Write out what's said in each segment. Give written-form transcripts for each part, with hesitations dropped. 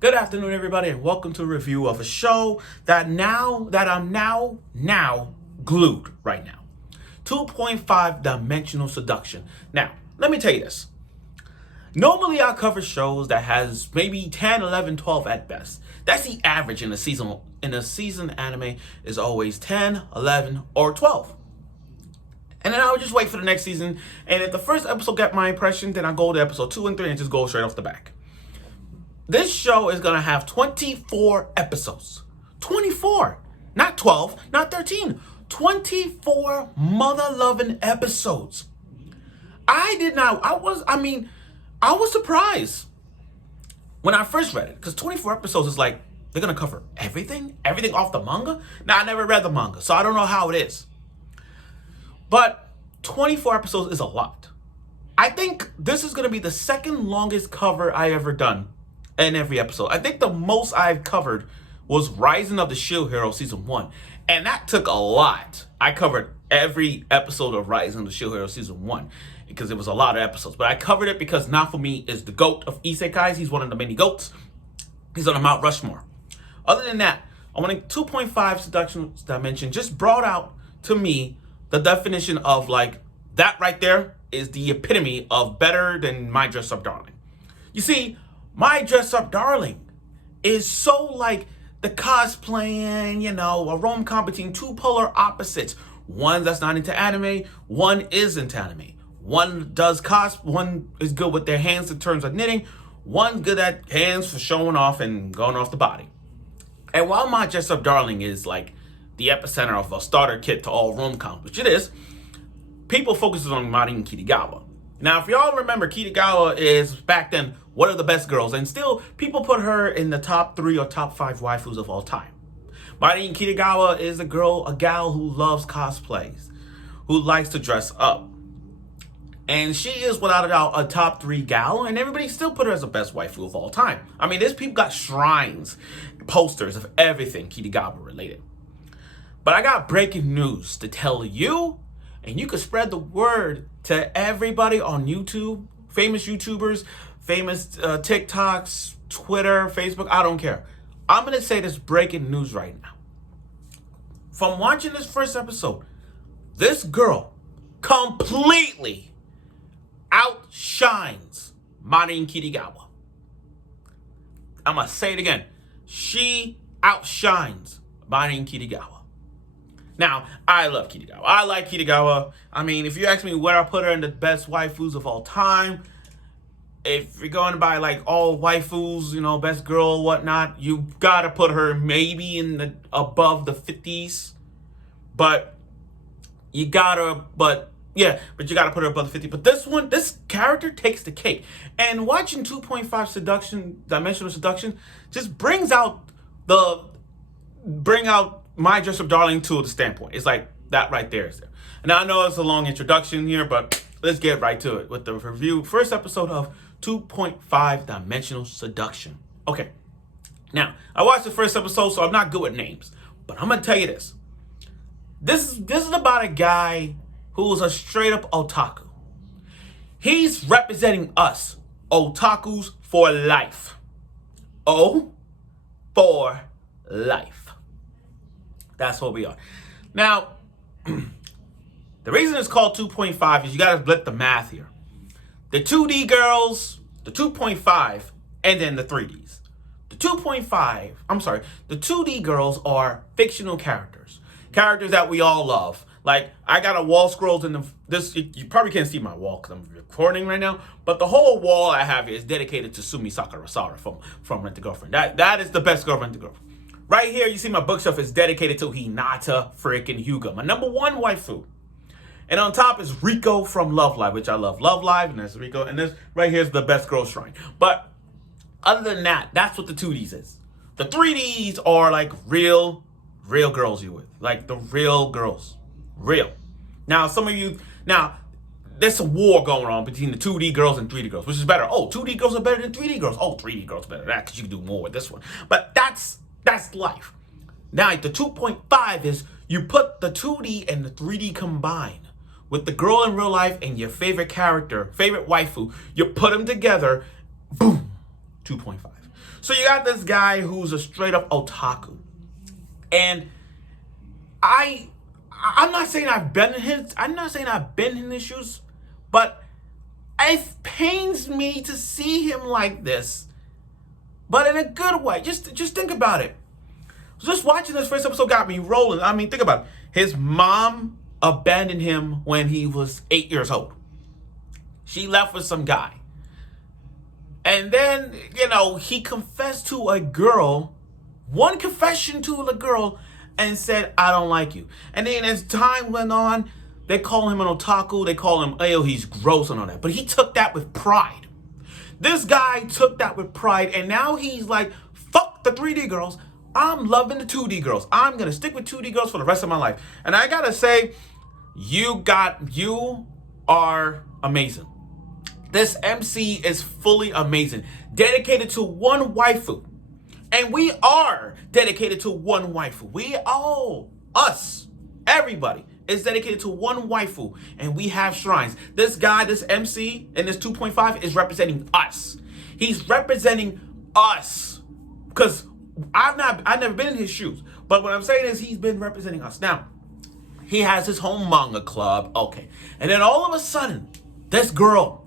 Good afternoon, everybody, and welcome to a review of a show that I'm now glued right now. 2.5 Dimensional Seduction. Now, let me tell you this. Normally, I cover shows that has maybe 10, 11, 12 at best. That's the average in a season. In a season, anime is always 10, 11, or 12. And then I would just wait for the next season. And if the first episode got my impression, then I go to episode 2 and 3 and just go straight off the back. This show is going to have 24 episodes. 24. Not 12, not 13. 24 mother-loving episodes. I was surprised when I first read it. Because 24 episodes is like, they're going to cover everything? Everything off the manga? Now, I never read the manga, so I don't know how it is. But 24 episodes is a lot. I think this is going to be the second longest cover I ever done in every episode. I think the most I've covered was Rising of the Shield Hero Season 1. And that took a lot. I covered every episode of Rising of the Shield Hero Season 1 because it was a lot of episodes. But I covered it because Nafumi is the GOAT of isekais. He's one of the many GOATs. He's on the Mount Rushmore. Other than that, I want 2.5 Seduction Dimension just brought out to me the definition of like, that right there is the epitome of better than My Dress Up Darling. You see, My Dress Up Darling is so like the cosplaying, a rom-com between two polar opposites. One that's not into anime, one is into anime. One is good with their hands in terms of knitting, one's good at hands for showing off and going off the body. And while My Dress Up Darling is like the epicenter of a starter kit to all rom-coms, which it is, people focuses on Marin Kitagawa. Now, if y'all remember, Kitagawa is back then one of the best girls, and still people put her in the top 3 or top 5 waifus of all time. Marin Kitagawa is a gal who loves cosplays, who likes to dress up. And she is without a doubt a top 3 gal, and everybody still put her as the best waifu of all time. I mean, there's people got shrines, posters of everything Kitagawa related. But I got breaking news to tell you, and you could spread the word to everybody on YouTube, famous YouTubers, famous TikToks, Twitter, Facebook, I don't care. I'm going to say this breaking news right now. From watching this first episode, this girl completely outshines Marin Kitagawa. I'm going to say it again. She outshines Marin Kitagawa. Now, I love Kitagawa. I like Kitagawa. I mean, if you ask me where I put her in the best waifus of all time, if you're going by like all waifus, best girl, whatnot, you gotta put her maybe in the above the 50s. But you gotta put her above the 50. But this character takes the cake. And watching 2.5 Dimensional Seduction just brings out My Dress Up Darling to the standpoint. It's like that right there is there. And I know it's a long introduction here, but let's get right to it with the review. First episode of 2.5 Dimensional Seduction. Okay. Now, I watched the first episode, so I'm not good with names. But I'm going to tell you this. This is about a guy who's a straight up otaku. He's representing us, otakus for life. O for life. That's what we are. Now, the reason it's called 2.5 is you got to split the math here. The 2D girls, the 2.5, and then the 3Ds. The 2D girls are fictional characters. Characters that we all love. Like, I got a wall scrolls in this. You probably can't see my wall because I'm recording right now. But the whole wall I have here is dedicated to Sumi Sakurasara from Rent a Girlfriend. That is the best girl Rent a Girlfriend. Right here, you see my bookshelf is dedicated to Hinata freaking Hyuga, my number 1 waifu. And on top is Riko from Love Live, which I love. Love Live, and there's Riko. And this right here is the best girl shrine. But other than that, that's what the 2Ds is. The 3Ds are like real girls you with. Like the real girls. Real. Now, there's a war going on between the 2D girls and 3D girls, which is better. Oh, 2D girls are better than 3D girls. Oh, 3D girls are better than that because you can do more with this one. But that's life. Now, the 2.5 is you put the 2D and the 3D combined with the girl in real life and your favorite character, favorite waifu. You put them together, boom, 2.5. So you got this guy who's a straight up otaku. And I'm not saying I've been in his shoes, but it pains me to see him like this. But in a good way. Just think about it. Just watching this first episode got me rolling. I mean, think about it. His mom abandoned him when he was 8 years old. She left with some guy. And then, he confessed to a girl, one confession to a girl, and said, I don't like you. And then as time went on, they call him an otaku. They call him, oh, he's gross and all that. But he took that with pride. This guy took that with pride. And now he's like, fuck the 3D girls. I'm loving the 2D girls. I'm going to stick with 2D girls for the rest of my life. And I got to say, you are amazing. This MC is fully amazing. Dedicated to one waifu. And we are dedicated to one waifu. We all, us, everybody is dedicated to one waifu. And we have shrines. This guy, this MC in this 2.5 is representing us. He's representing us. Because I've never been in his shoes. But what I'm saying is he's been representing us. Now, he has his home manga club. Okay. And then all of a sudden, this girl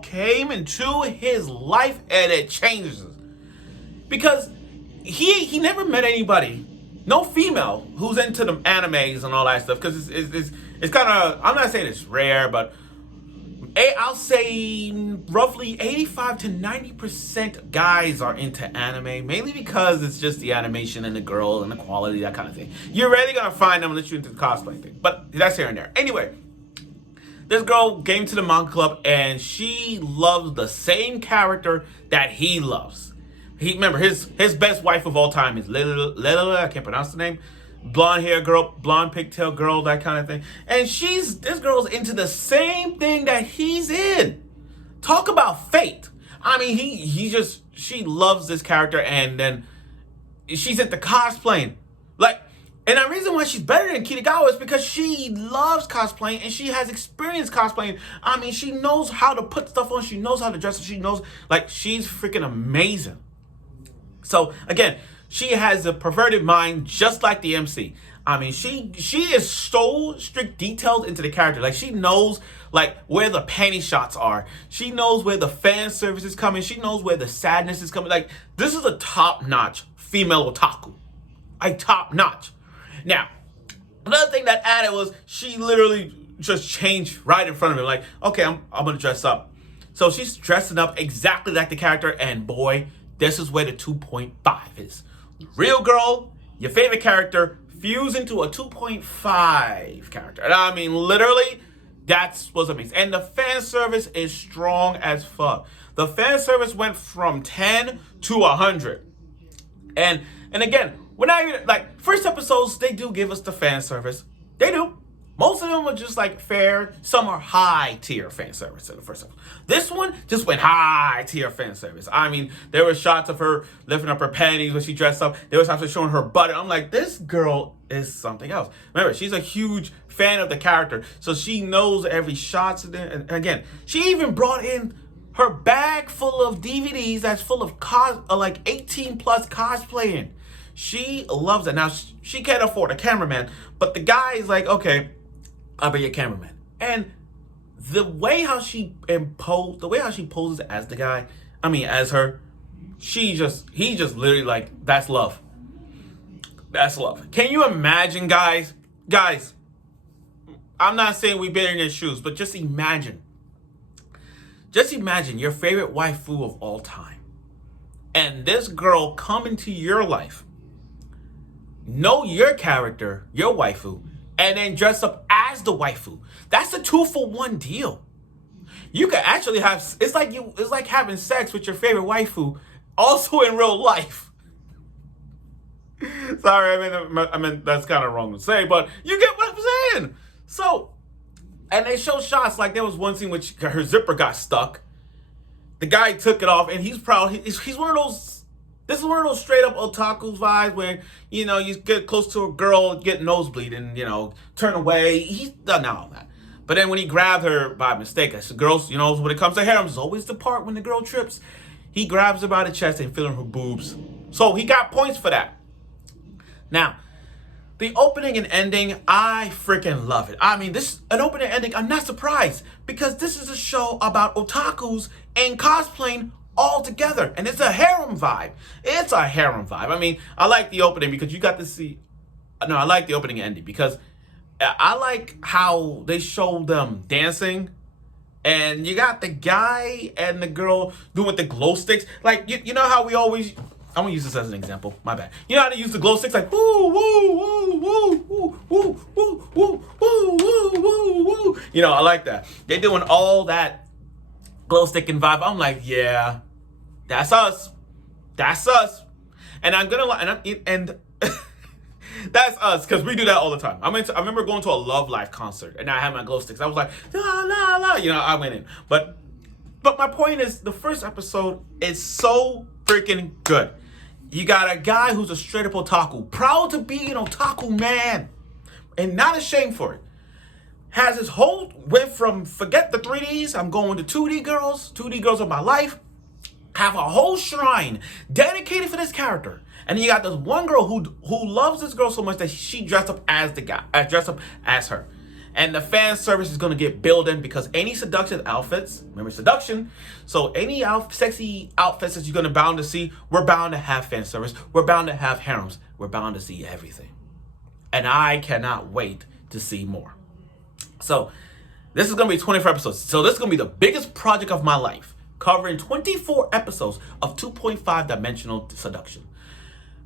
came into his life and it changes. Because he never met anybody, no female, who's into the animes and all that stuff. Because it's kind of, I'm not saying it's rare, but I'll say roughly 85 to 90% guys are into anime, mainly because it's just the animation and the girl and the quality, that kind of thing. You're rarely going to find them unless you're into the cosplay thing, but that's here and there. Anyway, this girl came to the manga club and she loves the same character that he loves. Remember, his best wife of all time is Lila, I can't pronounce the name. Blonde hair girl, blonde pigtail girl, that kind of thing. And this girl's into the same thing that he's in. Talk about fate. I mean, she loves this character, and then she's into cosplaying. And the reason why she's better than Kitagawa is because she loves cosplaying and she has experience cosplaying. I mean, she knows how to put stuff on, she knows how to dress, she knows, she's freaking amazing. So, again, she has a perverted mind just like the MC. I mean, she is so strict detailed into the character. She knows, where the panty shots are. She knows where the fan service is coming. She knows where the sadness is coming. This is a top-notch female otaku. Top-notch. Now, another thing that added was she literally just changed right in front of him. Okay, I'm going to dress up. So she's dressing up exactly like the character, and boy, this is where the 2.5 is. Real girl, your favorite character, fuse into a 2.5 character. And I mean, literally, that's what's amazing. And the fan service is strong as fuck. The fan service went from 10 to 100. And again, we're not even, first episodes, they do give us the fan service. They do. Most of them are just fair. Some are high tier fan service in the first episode. This one just went high tier fan service. I mean, there were shots of her lifting up her panties when she dressed up. There was times of showing her butt. I'm like, this girl is something else. Remember, she's a huge fan of the character, so she knows every shot. And again, she even brought in her bag full of DVDs that's full of 18 plus cosplaying. She loves it. Now, she can't afford a cameraman, but the guy is like, okay, I'll be your cameraman. And the way how she poses as the guy, as her, he just literally that's love. That's love. Can you imagine, guys? Guys, I'm not saying we've been in their shoes, but just imagine. Just imagine your favorite waifu of all time. And this girl come into your life, know your character, your waifu, and then dress up as the waifu. That's a 2-for-1 deal. You could actually have, it's like having sex with your favorite waifu also in real life. Sorry, I mean that's kind of wrong to say, but you get what I'm saying. So, and they show shots, there was one scene which her zipper got stuck. The guy took it off, and he's proud. He's one of those. This is one of those straight up otaku vibes where, you get close to a girl, get nosebleed, and, turn away. He's done all that. But then when he grabbed her by mistake, the girls, when it comes to harems, it's always the part when the girl trips. He grabs her by the chest and feeling her boobs. So he got points for that. Now, the opening and ending, I freaking love it. I mean, this an opening and ending, I'm not surprised because this is a show about otakus and cosplaying all together. And it's a harem vibe. It's a harem vibe. I mean, I like the opening because you got to see... No, I like the opening and ending because I like how they show them dancing. And you got the guy and the girl doing the glow sticks. Like, you know how we always... I'm gonna use this as an example. My bad. You know how they use the glow sticks? Like, woo, woo, woo, woo, woo, woo, woo, woo, woo, woo, woo, woo. I like that. They doing all that glow sticking vibe. I'm like, yeah, that's us. That's us. And I'm gonna... And that's us, because we do that all the time. I remember going to a Love Life concert, and I had my glow sticks. I was like, la, la, la. I went in. But my point is, the first episode is so freaking good. You got a guy who's a straight up otaku, proud to be an otaku man, and not ashamed for it. Has his whole, went from forget the 3Ds, I'm going to 2D girls. 2D girls are my life. Have a whole shrine dedicated for this character. And then you got this one girl who loves this girl so much that she dressed up as the guy, dressed up as her. And the fan service is going to get built in because any seduction outfits, remember seduction, so any sexy outfits that you're going to bound to see, we're bound to have fan service. We're bound to have harems. We're bound to see everything. And I cannot wait to see more. So this is going to be 24 episodes. So this is going to be the biggest project of my life, covering 24 episodes of 2.5 dimensional seduction.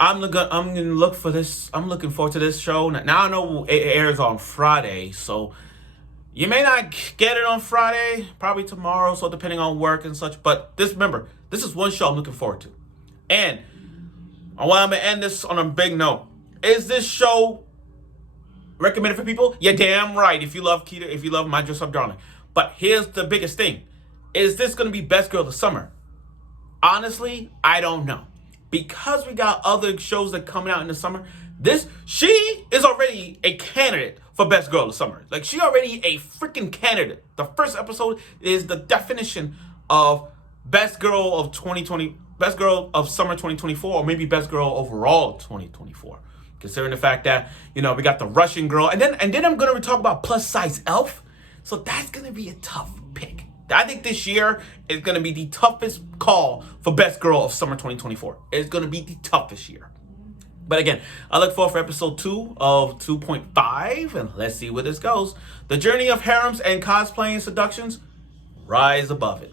I'm gonna look for this. I'm looking forward to this show. Now I know it airs on Friday, so you may not get it on Friday, probably tomorrow, so depending on work and such. But remember, this is one show I'm looking forward to. And while I'm gonna end this on a big note, is this show recommended for people? You're damn right. If you love Kita, if you love My Dress Up Darling. But here's the biggest thing: is this gonna be Best Girl of the Summer? Honestly, I don't know. Because we got other shows that coming out in the summer, she is already a candidate for Best Girl of the Summer. Like, she already a freaking candidate. The first episode is the definition of Best Girl of 2020, Best Girl of Summer 2024, or maybe Best Girl overall 2024. Considering the fact that, we got the Russian girl, and then I'm gonna talk about plus size elf. So that's gonna be a tough pick. I think this year is going to be the toughest call for Best Girl of Summer 2024. It's going to be the toughest year. But again, I look forward for episode 2 of 2.5, and let's see where this goes. The journey of harems and cosplaying seductions, rise above it.